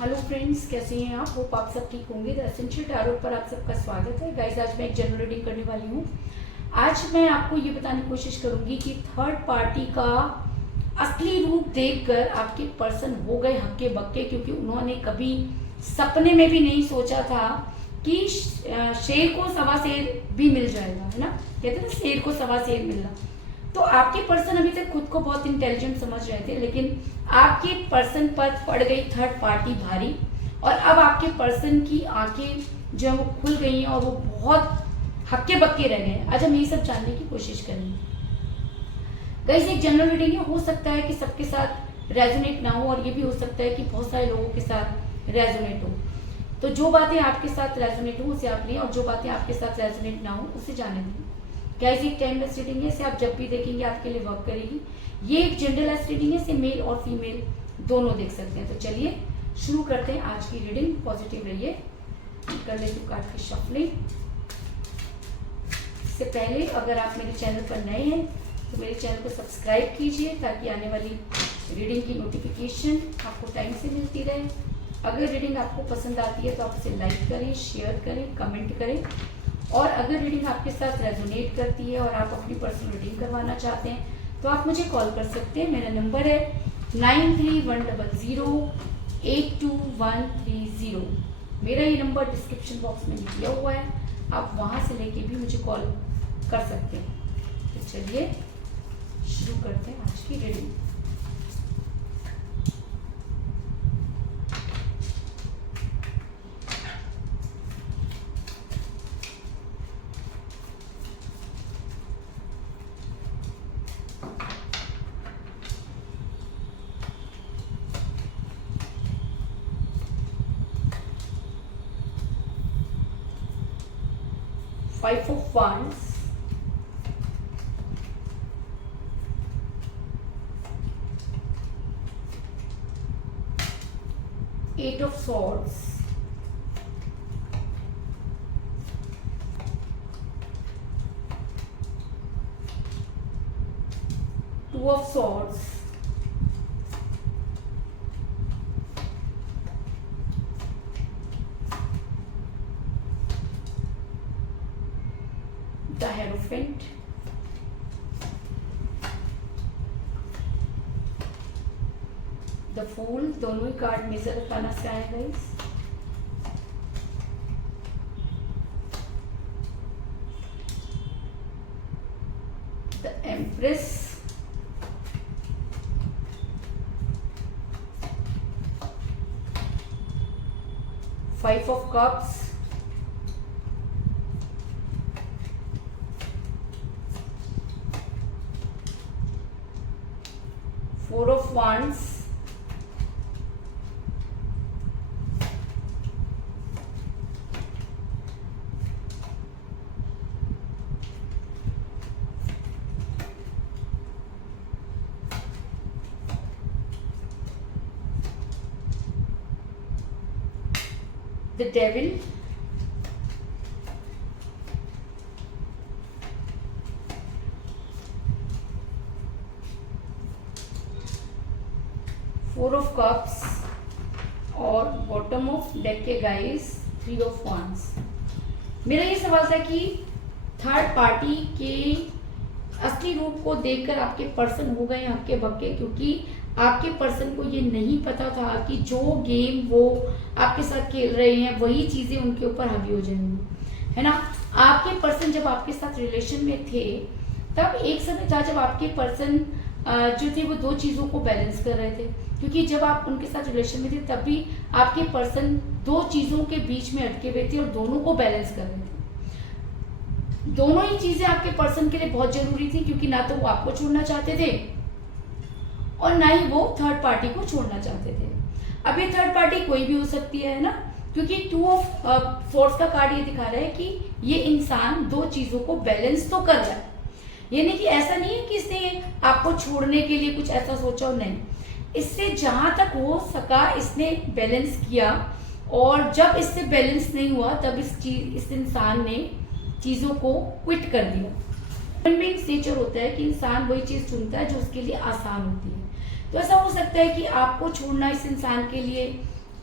Hello friends, कैसे हैं आप? होप आप सब ठीक होंगे। द एसेंशियल टैरो पर आप सबका स्वागत है। गाइस, आज मैं एक जनरल रीडिंग करने वाली हूँ। आज मैं आपको ये बताने की कोशिश करूंगी कि थर्ड पार्टी का असली रूप देखकर आपके पर्सन हो गए हक्के बक्के, क्योंकि उन्होंने कभी सपने में भी नहीं सोचा था कि शेर को सवा शेर भी मिल जाएगा, है ना। कहते हैं ना, शेर को सवा शेर मिलना। तो आपके पर्सन अभी तक खुद को बहुत इंटेलिजेंट समझ रहे थे, लेकिन आपके पर्सन पर पड़ गई थर्ड पार्टी भारी, और अब आपके पर्सन की आंखें जो है वो खुल गई हैं और वो बहुत हक्के बक्के रह गए। आज हम यही सब जानने की कोशिश करेंगे। गाइस, एक जनरल रीडिंग है, हो सकता है कि सबके साथ रेजोनेट ना हो, और ये भी हो सकता है कि बहुत सारे लोगों के साथ रेजोनेट हो। तो जो बातें आपके साथ रेजोनेट हो उसे आप लें, और जो बातें आपके साथ रेजोनेट ना हो उसे जाने दें। गाइस, एक टाइमलेस रीडिंग है, इसे आप जब भी देखेंगे आपके लिए वर्क करेगी। ये एक जेंडरलेस रीडिंग है, इसे मेल और फीमेल दोनों देख सकते हैं। तो चलिए शुरू करते हैं आज की रीडिंग। पॉजिटिव रहिए। कर लेते कार्ड की शफलिंग। इससे पहले अगर आप मेरे चैनल पर नए हैं तो मेरे चैनल को सब्सक्राइब कीजिए, ताकि आने वाली रीडिंग की नोटिफिकेशन आपको टाइम से मिलती रहे। अगर रीडिंग आपको पसंद आती है तो आप उसे लाइक करें, शेयर करें, कमेंट करें। और अगर रीडिंग आपके साथ रेजोनेट करती है और आप अपनी पर्सनल रीडिंग करवाना चाहते हैं तो आप मुझे कॉल कर सकते हैं। मेरा नंबर है 9310082130। मेरा ये नंबर डिस्क्रिप्शन बॉक्स में दिया हुआ है, आप वहां से लेके भी मुझे कॉल कर सकते हैं। तो चलिए शुरू करते हैं आज की reading. Five of Wands, Eight of Swords, Two of Swords, the Hierophant, the fool. दोनों ही कार्ड मेजर रखाना से आए guys. The empress, five of cups, four of wands, the devil, four of cups, और bottom of deck के guys three of wands। मेरा ये सवाल था कि थर्ड पार्टी के असली रूप को देखकर आपके पर्सन हो गए हक्के बक्के, क्योंकि आपके पर्सन को ये नहीं पता था कि जो गेम वो आपके साथ खेल रहे हैं वही चीजें उनके ऊपर हावी हो जाएंगी, है ना। आपके पर्सन जब आपके साथ रिलेशन में थे तब एक समय था जब आपके पर्सन जो थे वो दो चीजों को बैलेंस कर रहे थे, क्योंकि जब आप उनके साथ रिलेशन में थे तब भी आपके पर्सन दो चीजों के बीच में अटके हुए थे और दोनों को बैलेंस कर रहे थे। दोनों ही चीजें आपके पर्सन के लिए बहुत जरूरी थी, क्योंकि ना तो वो आपको छोड़ना चाहते थे और ना ही वो थर्ड पार्टी को छोड़ना चाहते थे। अब ये थर्ड पार्टी कोई भी हो सकती है ना, क्योंकि टू ऑफ फोर्स का कार्ड ये दिखा रहा है कि ये इंसान दो चीजों को बैलेंस तो कर रहा है। यानी कि ऐसा नहीं है कि इसने आपको छोड़ने के लिए कुछ ऐसा सोचा हो, नहीं। इससे जहां तक हो सका इसने बैलेंस किया, और जब इससे बैलेंस नहीं हुआ तब इस इंसान ने चीजों को क्विट कर दिया। नेचर होता है कि इंसान वही चीज चुनता है जो उसके लिए आसान होती है। तो ऐसा हो सकता है कि आपको छोड़ना इस इंसान के लिए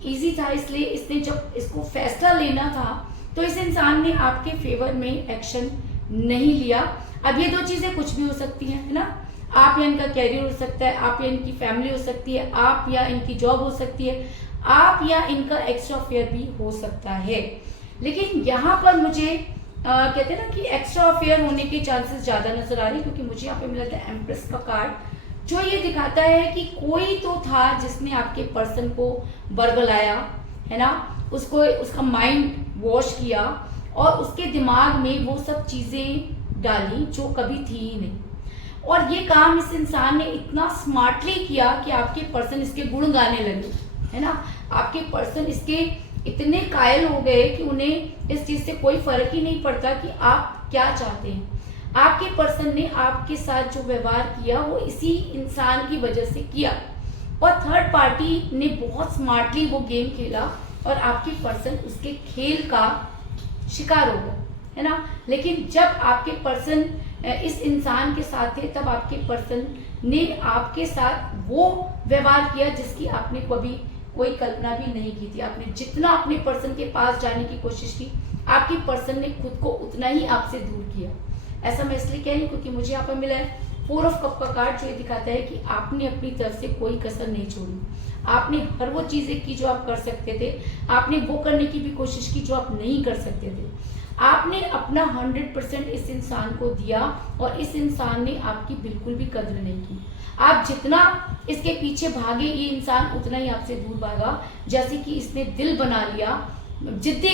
इजी था, इसलिए इसने जब इसको फैसला लेना था तो इस इंसान ने आपके फेवर में एक्शन नहीं लिया। अब ये दो चीजें कुछ भी हो सकती हैं, है ना, आप या इनका कैरियर हो सकता है, आप या इनकी फैमिली हो सकती है, आप या इनकी जॉब हो सकती है, आप या इनका एक्स्ट्रा अफेयर भी हो सकता है। लेकिन यहाँ पर मुझे कहते हैं ना कि एक्स्ट्रा अफेयर होने के चांसेस ज्यादा नजर आ रहे हैं, क्योंकि मुझे यहाँ पे मिला था एम्प्रेस का कार्ड, जो ये दिखाता है कि कोई तो था जिसने आपके पर्सन को बरगलाया, है ना, उसको उसका माइंड वॉश किया और उसके दिमाग में वो सब चीजें डाली जो कभी थी ही नहीं। और ये काम इस इंसान ने इतना स्मार्टली किया कि आपके पर्सन इसके गुण गाने लगे, है ना, आपके पर्सन इसके इतने कायल हो गए कि उन्हें इस चीज से कोई फर्क ही नहीं पड़ता कि आप क्या चाहते हैं। आपके पर्सन ने आपके साथ जो व्यवहार किया वो इसी इंसान की वजह से किया, और थर्ड पार्टी ने बहुत स्मार्टली वो गेम खेला और आपके पर्सन उसके खेल का शिकार हो गया, है ना। लेकिन जब आपके पर्सन इस इंसान के साथ थे तब आपके पर्सन ने आपके साथ वो व्यवहार किया जिसकी आपने कभी कोई कल्पना भी नहीं की थी। आपने जितना अपने पर्सन के पास जाने की कोशिश की, आपके पर्सन ने खुद को उतना ही आपसे दूर किया। ऐसा मैं इसलिए कह रही हूँ क्योंकि मुझे यहाँ पर मिला है 4 ऑफ कप का कार्ड, जो ये दिखाता है कि आपने अपनी तरफ से कोई कसर नहीं छोड़ी। आपने हर वो चीजें की जो आप कर सकते थे, आपने वो करने की भी कोशिश की जो आप नहीं कर सकते थे। आपने अपना 100% इस इंसान को दिया और इस इंसान ने आपकी बिल्कुल भी कदर नहीं की। आप जितना इसके पीछे भागे, ये इंसान उतना ही आपसे दूर भागा। जैसे कि इसने दिल बना लिया, जिद्दी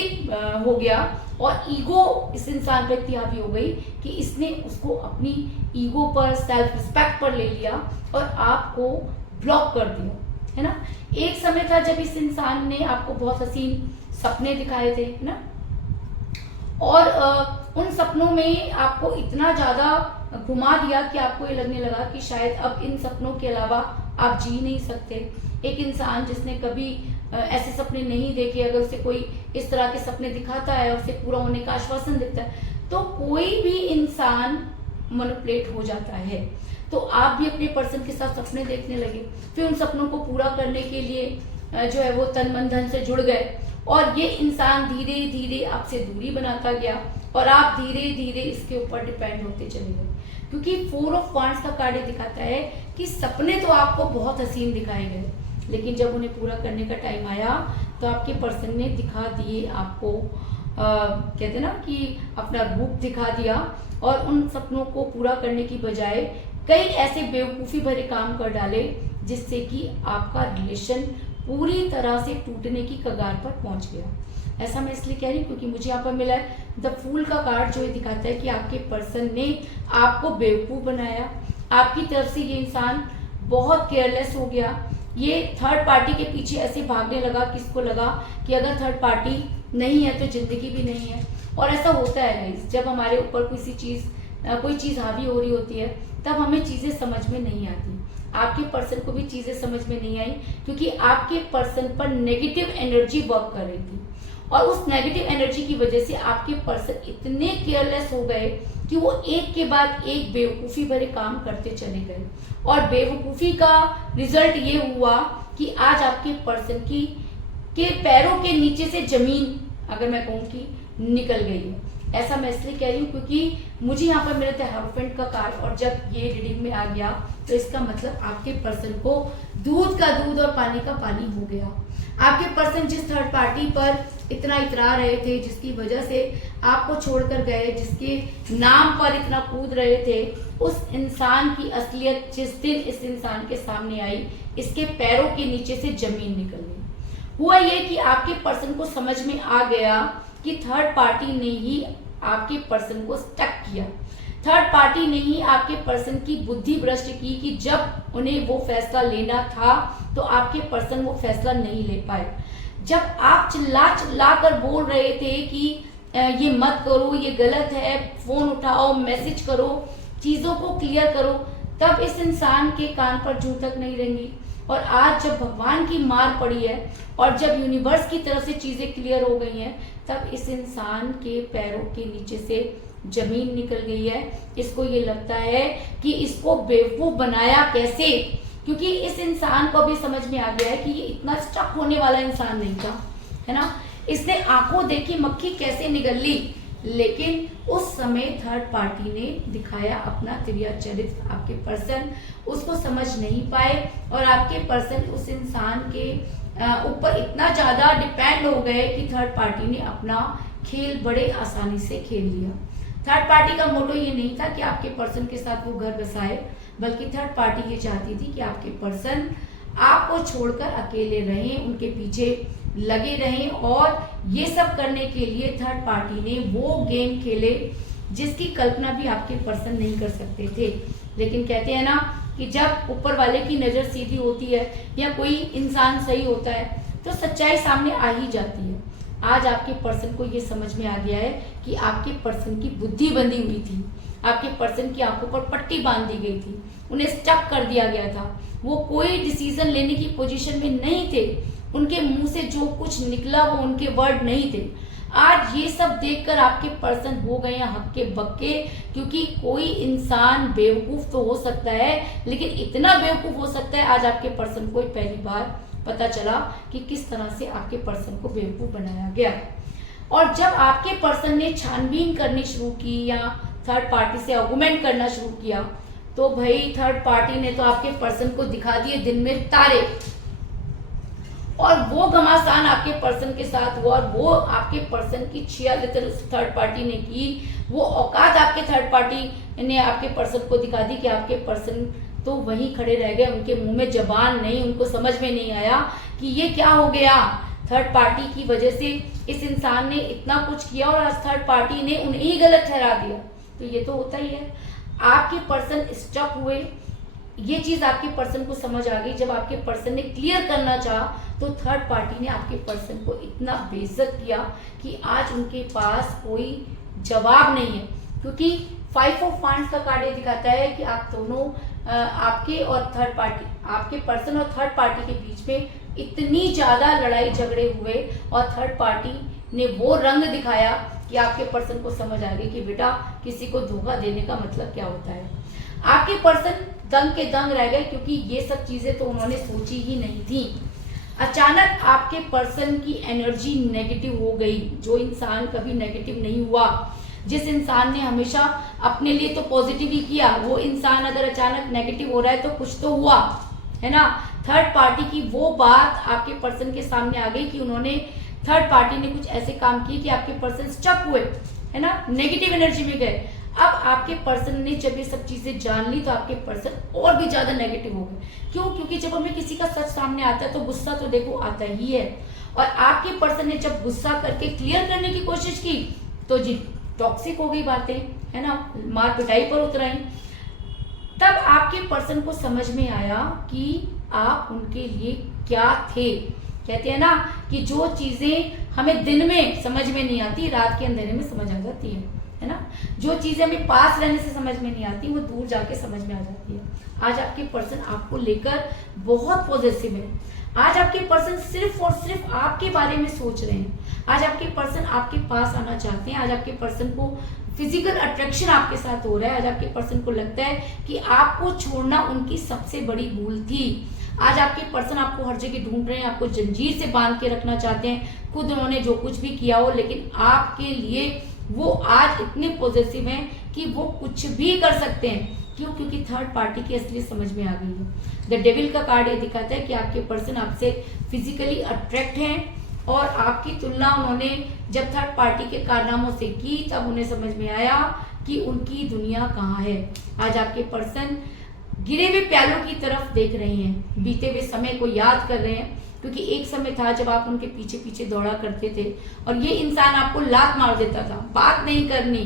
हो गया और ईगो इस इंसान पर इतनी हावी हो गई कि इसने उसको अपनी ईगो पर, सेल्फ रिस्पेक्ट पर ले लिया और आपको ब्लॉक कर दिया, है ना। एक समय था जब इस इंसान ने आपको बहुत हसीन सपने दिखाए थे, है ना, और उन सपनों में आपको इतना ज्यादा घुमा दिया कि आपको ये लगने लगा कि शायद अब इन सपनों के अलावा आप जी नहीं सकते। एक इंसान जिसने कभी ऐसे सपने नहीं देखे, अगर उसे कोई इस तरह के सपने दिखाता है और उसे पूरा होने का आश्वासन देता है तो कोई भी इंसान मैनिपुलेट हो जाता है। तो आप भी अपने पर्सन के साथ सपने देखने लगे, फिर उन सपनों को पूरा करने के लिए जो है वो तन मन धन से जुड़ गए और ये इंसान धीरे धीरे आपसे दूरी बनाता गया और आप धीरे धीरे इसके ऊपर डिपेंड होते चले गए। क्योंकि 4 ऑफ वांड्स का कार्ड दिखाता है कि सपने तो आपको बहुत हसीन दिखाए गए, लेकिन जब उन्हें पूरा करने का टाइम आया तो आपके पर्सन ने दिखा दिए आपको, कहते ना कि अपना रूप दिखा दिया और उन सपनों को पूरा करने की बजाय कई ऐसे बेवकूफ़ी भरे काम कर डाले जिससे कि आपका रिलेशन पूरी तरह से टूटने की कगार पर पहुंच गया। ऐसा मैं इसलिए कह रही हूँ क्योंकि मुझे यहाँ पर मिला है द फूल का कार्ड, जो ये दिखाता है कि आपके पर्सन ने आपको बेवकूफ़ बनाया। आपकी तरफ से ये इंसान बहुत केयरलेस हो गया। ये थर्ड पार्टी के पीछे ऐसे भागने लगा कि इसको लगा कि अगर थर्ड पार्टी नहीं है तो जिंदगी भी नहीं है। और ऐसा होता है गाइस, जब हमारे ऊपर कोई चीज़ हावी हो रही होती है तब हमें चीज़ें समझ में नहीं आती। आपके पर्सन को भी चीज़ें समझ में नहीं आई क्योंकि आपके पर्सन पर नेगेटिव एनर्जी वर्क कर रही थी और उस नेगेटिव एनर्जी की वजह से आपके पर्सन इतने केयरलेस हो गए कि वो एक के बाद एक बेवकूफ़ी भरे काम करते चले गए। और बेवकूफ़ी का रिजल्ट ये हुआ कि आज आपके पर्सन के पैरों के नीचे से जमीन, अगर मैं कहूँ कि निकल गई है। ऐसा मैं इसलिए कह रही हूँ क्योंकि मुझे यहाँ पर मिला था हेरोफेंट का कार्ड और जब ये रीडिंग में आ गया तो इसका मतलब आपके पर्सन को दूध का दूध और पानी का पानी हो गया। आपके पर्सन जिस थर्ड पार्टी पर इतना इतरा रहे थे, जिसकी वजह से आपको छोड़कर गए, जिसके नाम पर इतना कूद रहे थे, उस इंसान की असलियत जिस दिन इस इंसान के सामने आई, इसके पैरों के नीचे से जमीन निकल गई। हुआ ये कि आपके पर्सन को समझ में आ गया कि थर्ड पार्टी ने ही आपके पर्सन को स्टक किया। थर्ड पार्टी ने ही आपके पर्सन की बुद्धि भ्रष्ट की कि जब उन्हें वो फैसला लेना था तो आपके पर्सन वो फैसला नहीं ले पाए। जब आप चिल्ला कर बोल रहे थे कि ये मत करो, ये गलत है, फोन उठाओ, मैसेज करो, चीजों को क्लियर करो, तब इस इंसान के कान पर जूं तक नहीं रहेंगी। और आज जब भगवान की मार पड़ी है और जब यूनिवर्स की तरफ से चीजें क्लियर हो गई हैं, तब इस इंसान के पैरों के नीचे से जमीन निकल गई है। इसको ये लगता है कि इसको बेवकूफ बनाया कैसे, क्योंकि इस इंसान को भी समझ में आ गया है कि ये इतना स्टक होने वाला इंसान नहीं था, है ना। इसने आंखों देखी मक्खी कैसे निगल ली, लेकिन उस समय थर्ड पार्टी ने दिखाया अपना तिरिया चरित्र। आपके पर्सन उसको समझ नहीं पाए और आपके पर्सन उस इंसान के ऊपर इतना ज़्यादा डिपेंड हो गए कि थर्ड पार्टी ने अपना खेल बड़े आसानी से खेल लिया। थर्ड पार्टी का मोटो ये नहीं था कि आपके पर्सन के साथ वो घर बसाए, बल्कि थर्ड पार्टी ये चाहती थी कि आपके पर्सन आपको छोड़कर अकेले रहें, उनके पीछे लगे रहें। और ये सब करने के लिए थर्ड पार्टी ने वो गेम खेले जिसकी कल्पना भी आपके पर्सन नहीं कर सकते थे। लेकिन कहते हैं ना कि जब ऊपर वाले की नज़र सीधी होती है या कोई इंसान सही होता है तो सच्चाई सामने आ ही जाती है। आज आपके पर्सन को ये समझ में आ गया है कि आपके पर्सन की बुद्धि बंधी हुई थी, आपके पर्सन की आंखों पर पट्टी बांध दी गई थी, उन्हें स्टक कर दिया गया था। वो कोई डिसीजन लेने की पोजीशन में नहीं थे, उनके मुंह से जो कुछ निकला वो उनके वर्ड नहीं थे। आज ये सब देखकर आपके पर्सन हो गए हैं हक्के बक्के, क्योंकि कोई इंसान बेवकूफ तो हो सकता है, लेकिन इतना बेवकूफ हो सकता है आज आपके पर्सन को पहली बार पता चला कि किस तरह से आपके पर्सन को बेवकूफ बनाया गया। और जब आपके पर्सन ने छानबीन करनी शुरू की या थर्ड पार्टी से आर्गुमेंट करना शुरू किया, तो भाई थर्ड पार्टी ने तो आपके पर्सन को दिखा दिए दिन में तारे, और वो घमासान आपके पर्सन के साथ हुआ, और वो आपके पर्सन की छियालितर उस थर्ड पार्टी ने की। वो औकात आपके थर्ड पार्टी ने आपके पर्सन को दिखा दी कि आपके पर्सन तो वहीं खड़े रह गए, उनके मुंह में जबान नहीं, उनको समझ में नहीं आया कि ये क्या हो गया। थर्ड पार्टी की वजह से इस इंसान ने इतना कुछ किया और आज थर्ड पार्टी ने उन्हें ही गलत ठहरा दिया। तो ये तो होता ही है। आपके पर्सन स्टक हुए, ये चीज आपके पर्सन को समझ आ गई। जब आपके पर्सन ने क्लियर करना चाहा तो थर्ड पार्टी ने आपके पर्सन को इतना बेइज्जत किया कि आज उनके पास कोई जवाब नहीं है। क्योंकि 5 ऑफ वांड्स का कार्ड ये दिखाता है कि आप दोनों आपके और थर्ड पार्टी, आपके पर्सन और थर्ड पार्टी के बीच में इतनी ज्यादा लड़ाई झगड़े हुए और थर्ड पार्टी ने वो रंग दिखाया कि आपके पर्सन को समझ आ गई कि बेटा किसी को धोखा देने का मतलब क्या होता है। आपके पर्सन दंग के दंग रह गए, क्योंकि ये सब चीजें तो उन्होंने सोची ही नहीं थी। अचानक आपके पर्सन की एनर्जी नेगेटिव हो गई। जो इंसान कभी नेगेटिव नहीं हुआ, जिस इंसान ने हमेशा अपने लिए तो पॉजिटिव ही किया, वो इंसान अगर अचानक नेगेटिव हो रहा है तो कुछ तो हुआ, है ना। थर्ड पार्टी की वो बात आपके पर्सन के सामने आ गई कि उन्होंने, थर्ड पार्टी ने कुछ ऐसे काम किए कि आपके पर्सन स्टक हुए, है ना, नेगेटिव एनर्जी में गए। अब आपके पर्सन ने जब ये सब चीजें जान ली तो आपके पर्सन और भी ज्यादा नेगेटिव हो गए। क्यों? क्योंकि जब हमें किसी का सच सामने आता है तो गुस्सा तो देखो आता ही है। और आपके पर्सन ने जब गुस्सा करके क्लियर करने की कोशिश की तो जी टॉक्सिक हो गई बातें, है ना, मार पिटाई पर उतर आई। तब आपके पर्सन को समझ में आया कि आप उनके लिए क्या थे। कहते हैं ना कि जो चीजें हमें दिन में समझ में नहीं आती, रात के अंधेरे में समझ आ जाती है ना। जो चीजें हमें पास रहने से समझ में नहीं आती, वो दूर जाके समझ में आ जाती है। आज आपके पर्सन आपको लेकर बहुत पॉजिटिव है। आज आपके पर्सन सिर्फ और सिर्फ आपके बारे में सोच रहे हैं। आज आपके पर्सन आपके पास आना चाहते हैं। आज आपके पर्सन को फिजिकल अट्रैक्शन आपके साथ हो रहा है। आज आपके पर्सन को लगता है कि आपको छोड़ना उनकी सबसे बड़ी भूल थी। आज आपके पर्सन आपको हर जगह ढूंढ रहे हैं, आपको जंजीर से बांध के रखना चाहते हैं। खुद उन्होंने जो कुछ भी किया हो, लेकिन आपके लिए वो आज इतने पॉजिटिव हैं कि वो कुछ भी कर सकते हैं। क्यों? क्योंकि थर्ड पार्टी की असलियत समझ में आ गई है। द डेविल का कार्ड ये दिखाता है कि आपके पर्सन आपसे फिजिकली अट्रैक्ट हैं और आपकी तुलना उन्होंने जब थर्ड पार्टी के कारनामों से की तब उन्हें समझ में आया कि उनकी दुनिया कहाँ है। आज आपके पर्सन गिरे हुए प्यालों की तरफ देख रहे हैं, बीते हुए समय को याद कर रहे हैं, क्योंकि एक समय था जब आप उनके पीछे पीछे दौड़ा करते थे और ये इंसान आपको लात मार देता था। बात नहीं करनी,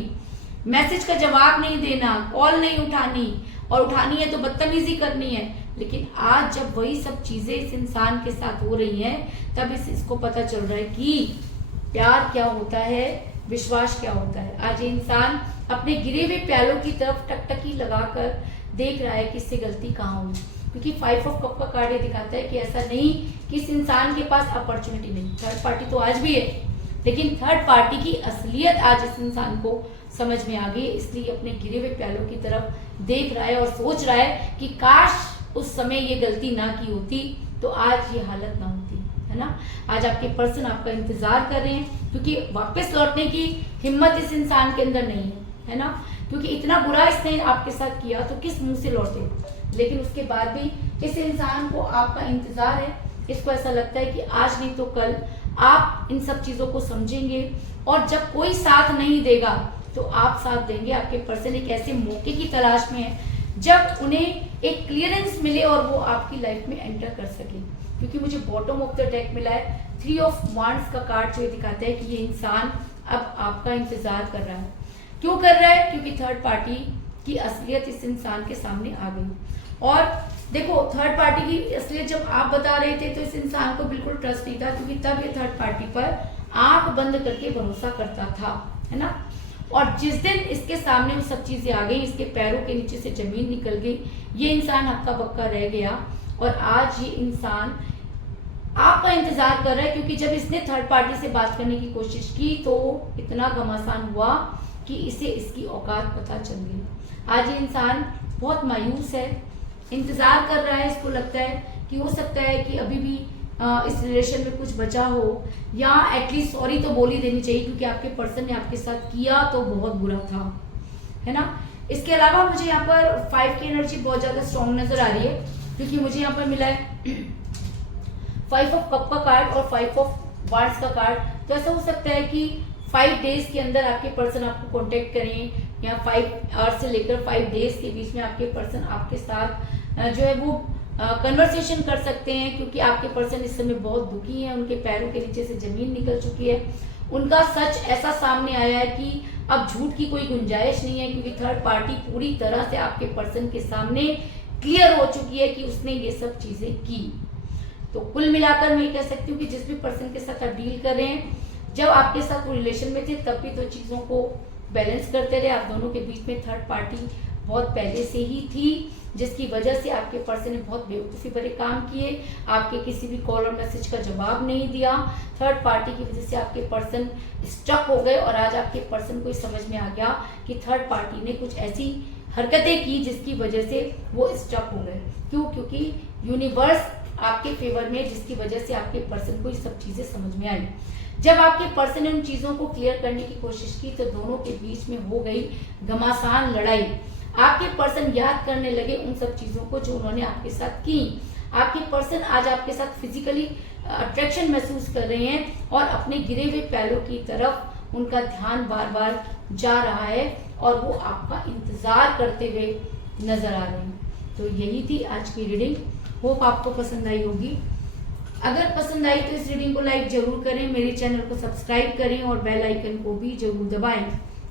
मैसेज का जवाब नहीं देना, कॉल नहीं उठानी, और उठानी है तो बदतमीजी करनी है। लेकिन आज जब वही सब चीजें इस इंसान के साथ हो रही हैं, तब इसको पता चल रहा है कि प्यार क्या होता है, विश्वास क्या होता है। आज ये इंसान अपने गिरे हुए प्यालों की तरफ टकटकी लगाकर देख रहा है कि इससे गलती कहाँ हुई। क्योंकि 5 ऑफ कप का कार्ड ये दिखाता है कि ऐसा नहीं कि इस इंसान के पास अपॉर्चुनिटी नहीं, थर्ड पार्टी तो आज भी है, लेकिन थर्ड पार्टी की असलियत आज इस इंसान को समझ में आ गई। इसलिए अपने गिरे हुए प्यालों की तरफ देख रहा है और सोच रहा है कि काश उस समय ये गलती ना की होती तो आज ये हालत ना होती, है ना। आज आपके पर्सन आपका इंतजार कर रहे हैं, क्योंकि वापस लौटने की हिम्मत इस इंसान के अंदर नहीं है ना, क्योंकि इतना बुरा इसने आपके साथ किया तो किस मुंह से लौटे। लेकिन उसके बाद भी इस इंसान को आपका इंतजार है। इसको ऐसा लगता है कि आज नहीं तो कल आप इन सब चीजों को समझेंगे, और जब कोई साथ नहीं देगा तो आप साथ देंगे। आपके पर्सन एक ऐसे मौके की तलाश में है जब उन्हें एक क्लियरेंस मिले और वो आपकी लाइफ में एंटर कर सके। क्योंकि मुझे बॉटम ऑफ द डेक मिला है 3 ऑफ वांड्स का कार्ड, जो दिखाता है कि ये इंसान अब आपका इंतजार कर रहा है। क्यों कर रहा है? क्योंकि थर्ड पार्टी की असलियत इस इंसान के सामने आ गई। और देखो, थर्ड पार्टी की असलियत जब आप बता रहे थे तो इस इंसान को बिल्कुल ट्रस्ट नहीं था, क्योंकि तब ये थर्ड पार्टी पर आंख बंद करके भरोसा करता था, है ना। और जिस दिन इसके सामने वो सब चीजें आ गई, इसके पैरों के नीचे से जमीन निकल गई, ये इंसान हक्का बक्का रह गया। और आज ये इंसान आपका इंतजार कर रहा है, क्योंकि जब इसने थर्ड पार्टी से बात करने की कोशिश की तो इतना घमासान हुआ कि इसे इसकी औकात पता चल गई। आज ये इंसान बहुत मायूस है, इंतजार कर रहा है। इसको लगता है कि हो सकता है कि अभी भी इस रिलेशन में कुछ बचा हो, या एटलीस्ट सॉरी तो बोल ही देनी चाहिए, क्योंकि आपके पर्सन ने आपके साथ किया तो बहुत बुरा था, है ना। इसके अलावा मुझे यहाँ पर 5 की एनर्जी बहुत ज्यादा स्ट्रॉन्ग नजर आ रही है, क्योंकि मुझे यहाँ पर मिला है 5 ऑफ कप का कार्ड और 5 ऑफ वार्ड्स का कार्ड। तो ऐसा हो सकता है कि 5 डेज के अंदर आपके पर्सन आपको कांटेक्ट करें, या 5 आवर्स से लेकर 5 डेज के बीच में आपके पर्सन आपके साथ जो है वो कन्वर्सेशन कर सकते हैं, क्योंकि आपके पर्सन इस समय बहुत दुखी हैं, उनके पैरों के नीचे से जमीन निकल चुकी है। उनका सच ऐसा सामने आया है कि अब झूठ की कोई गुंजाइश नहीं है, क्योंकि थर्ड पार्टी पूरी तरह से आपके पर्सन के सामने क्लियर हो चुकी है कि उसने ये सब चीजें की। तो कुल मिलाकर मैं कह सकती हूँ कि जिस भी पर्सन के साथ आप डील कर रहे हैं, जब आपके साथ रिलेशन में थे तब भी तो चीजों को बैलेंस करते रहे। आप दोनों के बीच में थर्ड पार्टी बहुत पहले से ही थी, जिसकी वजह से आपके पर्सन ने बहुत बेवकूफ़ी भरे काम किए, आपके किसी भी कॉल और मैसेज का जवाब नहीं दिया। थर्ड पार्टी की वजह से आपके पर्सन स्टक हो गए, और आज आपके पर्सन को समझ में आ गया कि थर्ड पार्टी ने कुछ ऐसी हरकतें की जिसकी वजह से वो स्टक हो गए। क्यों? क्योंकि यूनिवर्स आपके फेवर में, जिसकी वजह से आपके पर्सन को ये सब चीजें समझ में आई। जब आपके पर्सन ने उन चीजों को क्लियर करने की कोशिश की तो दोनों के बीच में हो गई घमासान लड़ाई। आपके पर्सन याद करने लगे उन सब चीजों को जो उन्होंने आपके साथ की। आपके पर्सन आज आपके साथ फिजिकली अट्रैक्शन महसूस कर रहे हैं, और अपने गिरे हुए पैरों की तरफ उनका ध्यान बार बार जा रहा है, और वो आपका इंतजार करते हुए नजर आ रहे हैं। तो यही थी आज की रीडिंग। होप आपको पसंद आई होगी। अगर पसंद आई तो इस रीडिंग को लाइक जरूर करें, मेरे चैनल को सब्सक्राइब करें और बेल आइकन को भी जरूर दबाएं।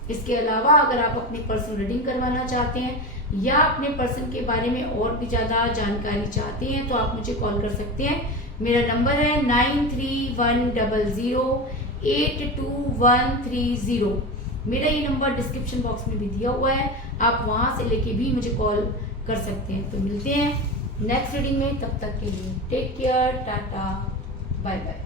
इसके अलावा अगर आप अपनी पर्सनल रीडिंग करवाना चाहते हैं या अपने पर्सन के बारे में और भी ज़्यादा जानकारी चाहते हैं तो आप मुझे कॉल कर सकते हैं। मेरा नंबर है 9310082130। मेरा ये नंबर डिस्क्रिप्शन बॉक्स में भी दिया हुआ है, आप वहाँ से लेके भी मुझे कॉल कर सकते हैं। तो मिलते हैं नेक्स्ट रीडिंग में, तब तक के लिए take care, tata, bye bye.